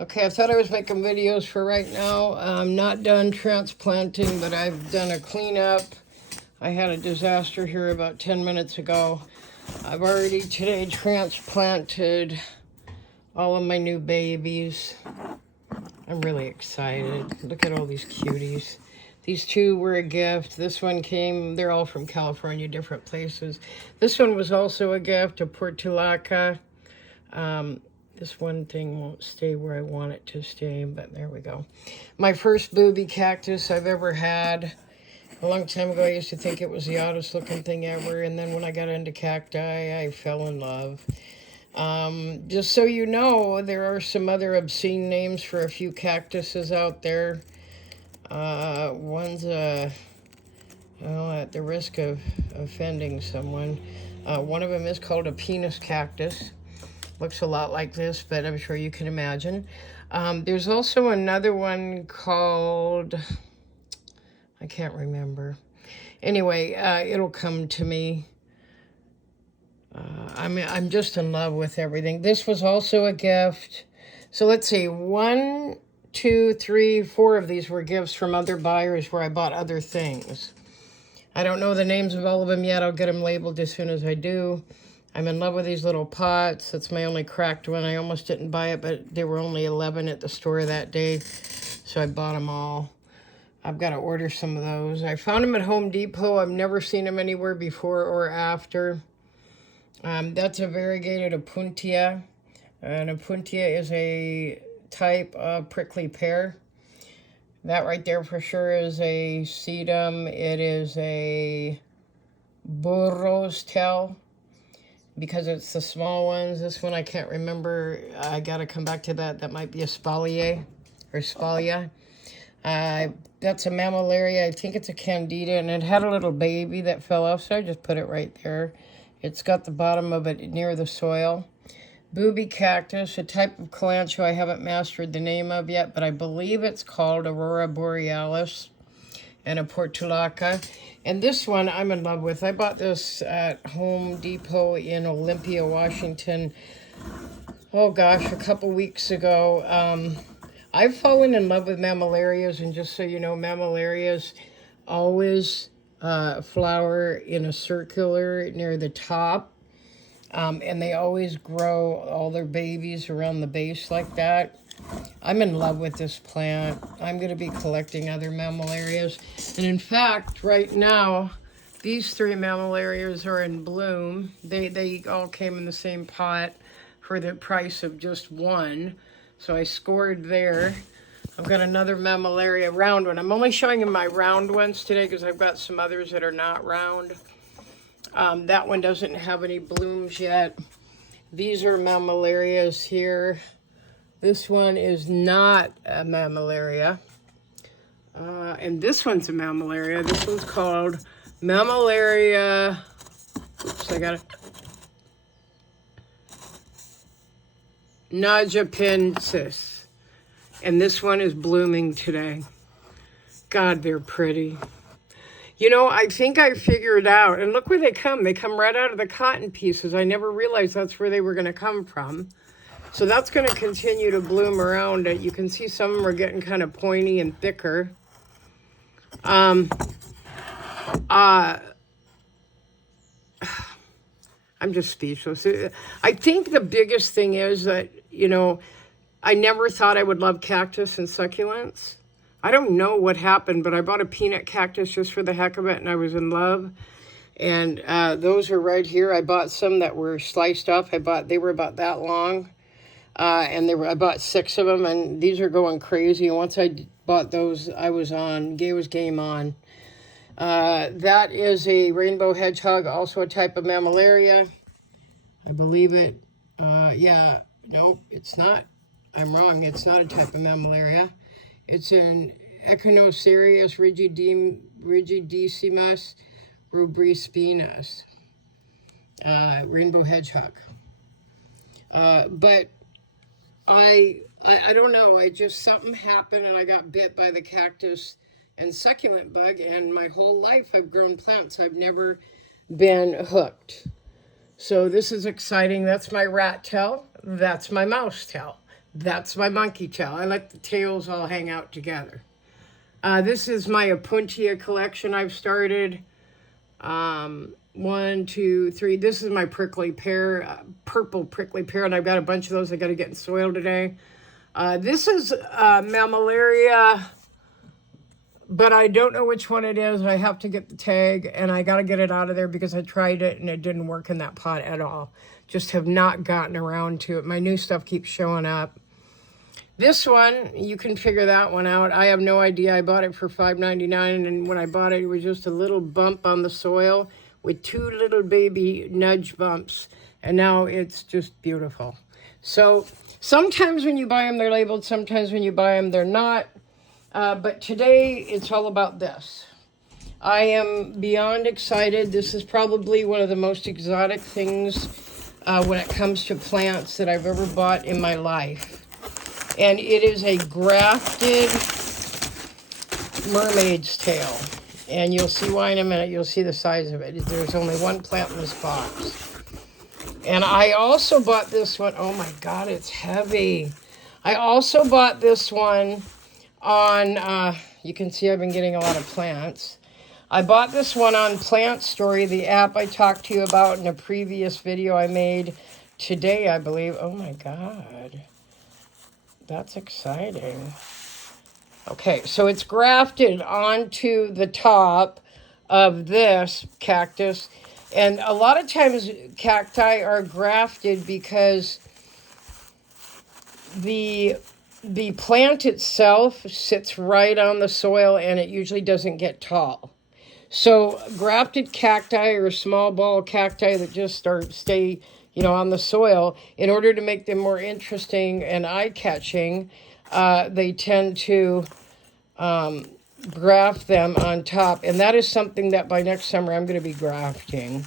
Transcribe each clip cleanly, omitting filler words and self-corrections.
Okay, I thought I was making videos for right now. I'm not done transplanting, but I've done a cleanup. I had a disaster here about 10 minutes ago. I've already today transplanted all of my new babies. I'm really excited. Look at all these cuties. These two were a gift. This one came, they're all from California, different places. This one was also a gift, a portulaca. This one thing won't stay where I want it to stay, but there we go. My first booby cactus I've ever had. A long time ago, I used to think it was the oddest looking thing ever, and then when I got into cacti, I fell in love. Just so you know, there are some other obscene names for a few cactuses out there. One's well, at the risk of offending someone. One of them is called a penis cactus. Looks a lot like this, but I'm sure you can imagine. There's also another one called, I can't remember. Anyway, it'll come to me. I'm just in love with everything. This was also a gift. So let's see, 1, 2, 3, 4 of these were gifts from other buyers where I bought other things. I don't know the names of all of them yet. I'll get them labeled as soon as I do. I'm in love with these little pots. That's my only cracked one. I almost didn't buy it, but there were only 11 at the store that day, so I bought them all. I've got to order some of those. I found them at Home Depot. I've never seen them anywhere before or after. That's a variegated opuntia. An opuntia is a type of prickly pear. That right there for sure is a sedum. It is a burro's tail, because it's the small ones. This one I can't remember. I got to come back to that. That might be a spalia or spalia. That's a mammillaria. I think it's a candida, and it had a little baby that fell off, so I just put it right there. It's got the bottom of it near the soil. Booby cactus, a type of kalanchoe I haven't mastered the name of yet, but I believe it's called Aurora borealis, and a portulaca. And this one I'm in love with. I bought this at Home Depot in Olympia, Washington. Oh gosh, a couple weeks ago. I've fallen in love with mammillarias, and just so you know, mammillarias always flower in a circular near the top. And they always grow all their babies around the base like that. I'm in love with this plant. I'm going to be collecting other mammillarias. And in fact, right now, these 3 mammillarias are in bloom. They all came in the same pot for the price of just one. So I scored there. I've got another mammillaria, round one. I'm only showing you my round ones today because I've got some others that are not round. That one doesn't have any blooms yet. These are mammillarias here. This one is not a mammillaria. And this one's a mammillaria. This one's called Mammillaria. Oops, I got it. Najapensis. And this one is blooming today. God, they're pretty. You know, I think I figured out, and look where they come. They come right out of the cotton pieces. I never realized that's where they were going to come from. So that's going to continue to bloom around it. You can see some of them are getting kind of pointy and thicker. I'm just speechless. I think the biggest thing is that, you know, I never thought I would love cactus and succulents. I don't know what happened, but I bought a peanut cactus just for the heck of it, and I was in love. And those are right here. I bought some that were sliced off. They were about that long. I bought 6 of them, and these are going crazy. And once I bought those, I was game on. That is a rainbow hedgehog, also a type of mammillaria. I believe it. Yeah, nope, it's not. I'm wrong. It's not a type of mammillaria. It's an Echinocerius rigidissimus rubrispinus, rainbow hedgehog. But I don't know. Something happened and I got bit by the cactus and succulent bug, and my whole life I've grown plants. I've never been hooked. So this is exciting. That's my rat tail. That's my mouse tail. That's my monkey tail. I let the tails all hang out together. This is my Apuntia collection I've started. 1, 2, 3. This is my prickly pear, purple prickly pear, and I've got a bunch of those I got to get in soil today. This is Mammillaria, but I don't know which one it is. I have to get the tag, and I got to get it out of there because I tried it, and it didn't work in that pot at all. Just have not gotten around to it. My new stuff keeps showing up. This one, you can figure that one out. I have no idea. I bought it for $5.99, and when I bought it, it was just a little bump on the soil with 2 little baby nudge bumps, and now it's just beautiful. So sometimes when you buy them, they're labeled. Sometimes when you buy them, they're not. But today, it's all about this. I am beyond excited. This is probably one of the most exotic things when it comes to plants that I've ever bought in my life. And it is a grafted mermaid's tail. And you'll see why in a minute. You'll see the size of it. There's only one plant in this box. And I also bought this one. Oh my God, it's heavy. I also bought this one on, you can see I've been getting a lot of plants. I bought this one on Plant Story, the app I talked to you about in a previous video I made today, I believe. Oh my God. That's exciting. Okay, so it's grafted onto the top of this cactus. And a lot of times cacti are grafted because the plant itself sits right on the soil and it usually doesn't get tall. So grafted cacti or small ball cacti that just stay on the soil, in order to make them more interesting and eye-catching, they tend to graft them on top. And that is something that by next summer I'm going to be grafting.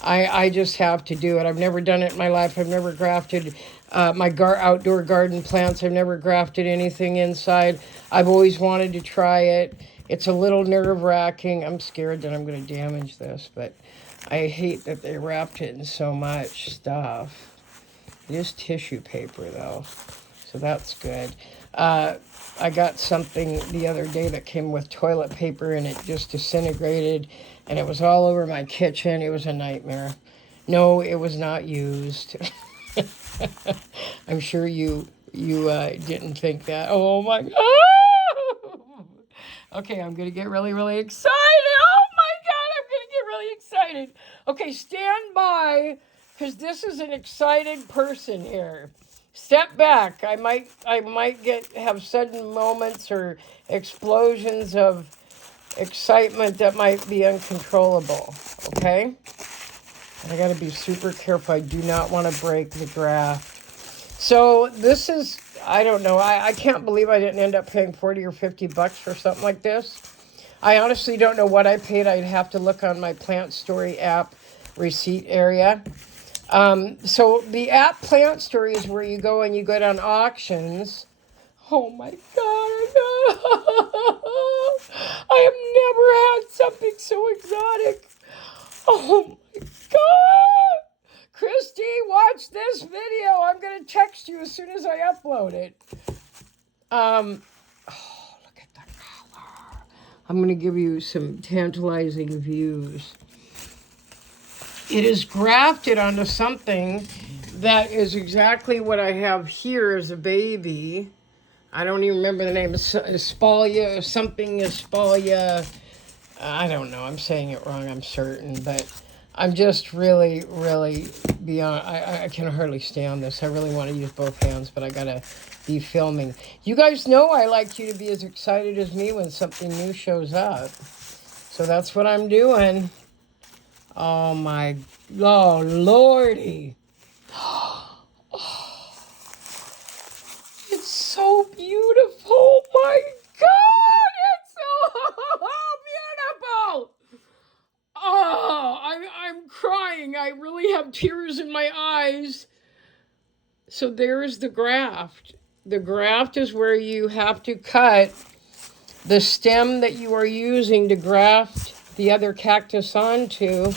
I just have to do it. I've never done it in my life. I've never grafted my outdoor garden plants. I've never grafted anything inside. I've always wanted to try it. It's a little nerve-wracking. I'm scared that I'm going to damage this, but I hate that they wrapped it in so much stuff. It is tissue paper, though, so that's good. I got something the other day that came with toilet paper, and it just disintegrated, and it was all over my kitchen. It was a nightmare. No, it was not used. I'm sure you didn't think that. Oh, my God. Okay, I'm going to get really, really excited. Oh, my God, I'm going to get really excited. Okay, stand by, because this is an excited person here. Step back. I might have sudden moments or explosions of excitement that might be uncontrollable, okay? I got to be super careful. I do not want to break the graft. So this is, I don't know. I can't believe I didn't end up paying 40 or 50 bucks for something like this. I honestly don't know what I paid. I'd have to look on my Plant Story app receipt area. So the app Plant Story is where you go and you go down auctions. Oh my God. I have never had something so exotic. Oh my God. Christy, watch this video. I'm going to text you as soon as I upload it. Oh, look at that color. I'm going to give you some tantalizing views. It is grafted onto something that is exactly what I have here as a baby. I don't even remember the name. Espalia or something. Espalia. I don't know. I'm saying it wrong, I'm certain. But I'm just really, really beyond. I can hardly stay on this. I really want to use both hands, but I got to be filming. You guys know I like you to be as excited as me when something new shows up. So that's what I'm doing. Oh, my, oh, Lordy. Oh, it's so beautiful. My God, it's so beautiful. Oh, I'm crying. I really have tears in my eyes. So there's the graft. The graft is where you have to cut the stem that you are using to graft the other cactus onto.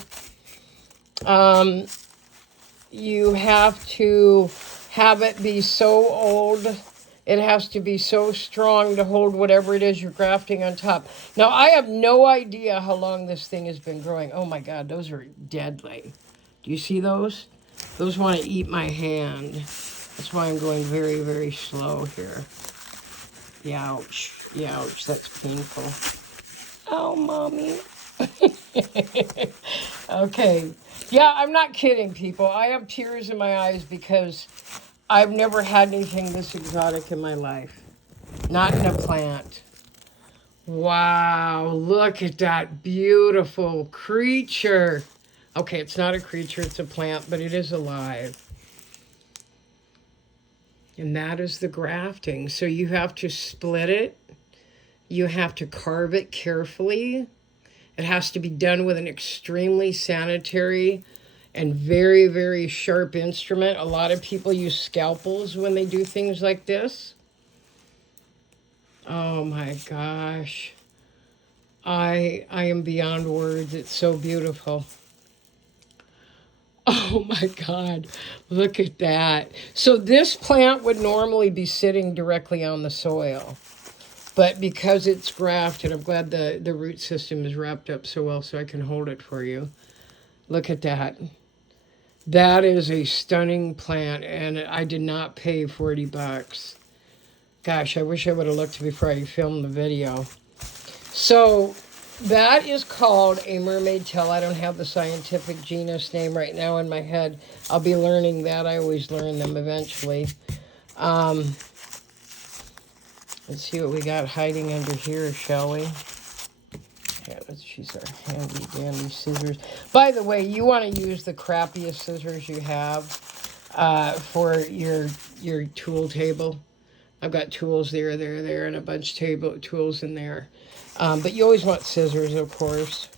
You have to have it be so old. It has to be so strong to hold whatever it is you're grafting on top. Now, I have no idea how long this thing has been growing. Oh my God, those are deadly. Do you see those? Those want to eat my hand. That's why I'm going very, very slow here. Youch. Youch, that's painful. Oh, Mommy. Okay. Yeah, I'm not kidding, people. I have tears in my eyes because I've never had anything this exotic in my life. Not in a plant. Wow, look at that beautiful creature. Okay, it's not a creature, it's a plant, but it is alive. And that is the grafting. So you have to split it. You have to carve it carefully. It has to be done with an extremely sanitary and very, very sharp instrument. A lot of people use scalpels when they do things like this. Oh my gosh. I am beyond words. It's so beautiful. Oh my God. Look at that. So this plant would normally be sitting directly on the soil. But because it's grafted, I'm glad the root system is wrapped up so well so I can hold it for you. Look at that. That is a stunning plant, and I did not pay 40 bucks. Gosh, I wish I would have looked before I filmed the video. So that is called a mermaid tail. I don't have the scientific genus name right now in my head. I'll be learning that. I always learn them eventually. Let's see what we got hiding under here, shall we? Yeah, let's use our handy dandy scissors. By the way, you want to use the crappiest scissors you have for your tool table. I've got tools there, and a bunch of table tools in there. But you always want scissors, of course.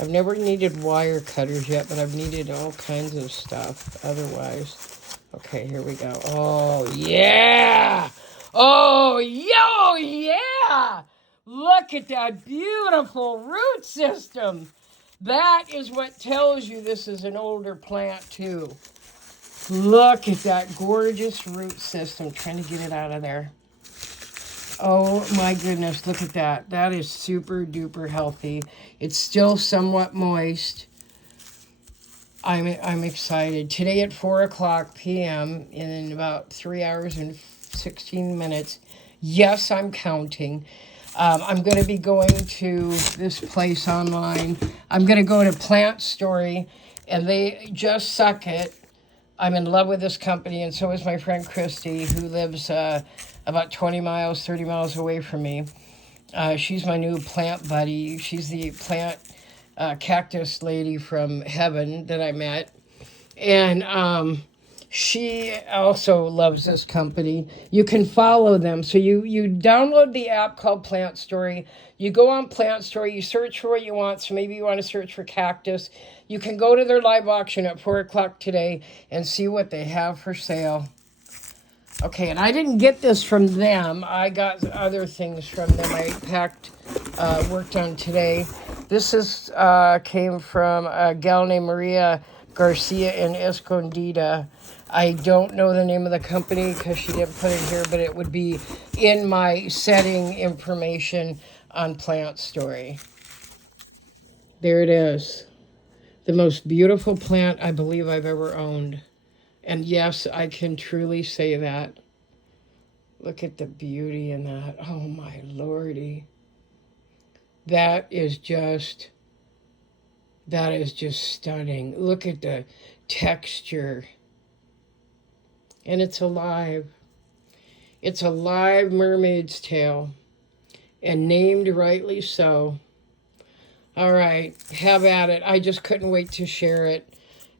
I've never needed wire cutters yet, but I've needed all kinds of stuff otherwise. Okay, here we go. Oh, yeah! Oh, yeah! Look at that beautiful root system. That is what tells you this is an older plant, too. Look at that gorgeous root system. Trying to get it out of there. Oh my goodness, look at that. That is super duper healthy. It's still somewhat moist. I'm excited. Today at 4:00 p.m. in about 3 hours and 16 minutes. Yes, I'm counting. I'm going to be going to this place online. I'm going to go to Plant Story, and they just suck it. I'm in love with this company, and so is my friend Christy, who lives about 20 miles, 30 miles away from me. She's my new plant buddy. She's the plant cactus lady from heaven that I met. And she also loves this company. You can follow them. So you download the app called Plant Story. You go on Plant Story. You search for what you want. So maybe you want to search for cactus. You can go to their live auction at 4:00 today and see what they have for sale. Okay, and I didn't get this from them. I got other things from them. I worked on today. This is came from a gal named Maria Garcia in Escondida. I don't know the name of the company because she didn't put it here, but it would be in my setting information on Plant Story. There it is. The most beautiful plant I believe I've ever owned. And yes, I can truly say that. Look at the beauty in that. Oh my lordy. That is just stunning. Look at the texture. And it's alive. It's a live mermaid's tail. And named rightly so. All right, have at it. I just couldn't wait to share it.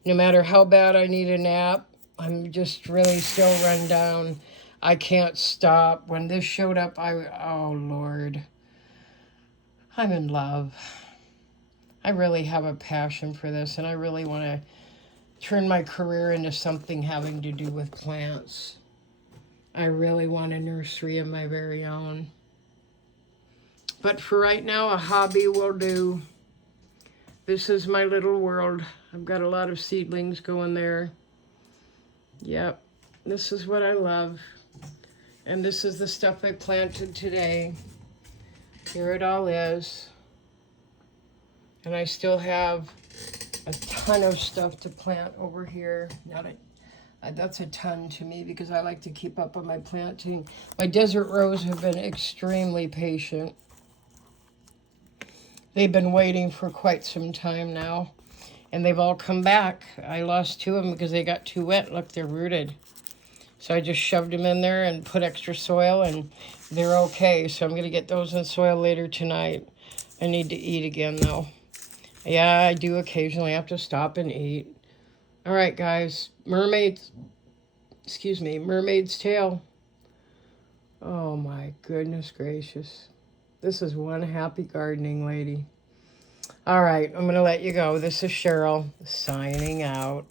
No matter how bad I need a nap, I'm just really still run down. I can't stop. When this showed up, oh Lord, I'm in love. I really have a passion for this, and I really want to turn my career into something having to do with plants. I really want a nursery of my very own. But for right now, a hobby will do. This is my little world. I've got a lot of seedlings going there. Yep, this is what I love. And this is the stuff I planted today. Here it all is. And I still have a ton of stuff to plant over here. That's a ton to me because I like to keep up on my planting. My desert rose have been extremely patient. They've been waiting for quite some time now. And they've all come back. I lost 2 of them because they got too wet. Look, they're rooted. So I just shoved them in there and put extra soil, and they're okay. So I'm going to get those in soil later tonight. I need to eat again, though. Yeah, I do occasionally have to stop and eat. All right, guys. Mermaid's tail. Oh, my goodness gracious. This is one happy gardening lady. All right, I'm going to let you go. This is Cheryl signing out.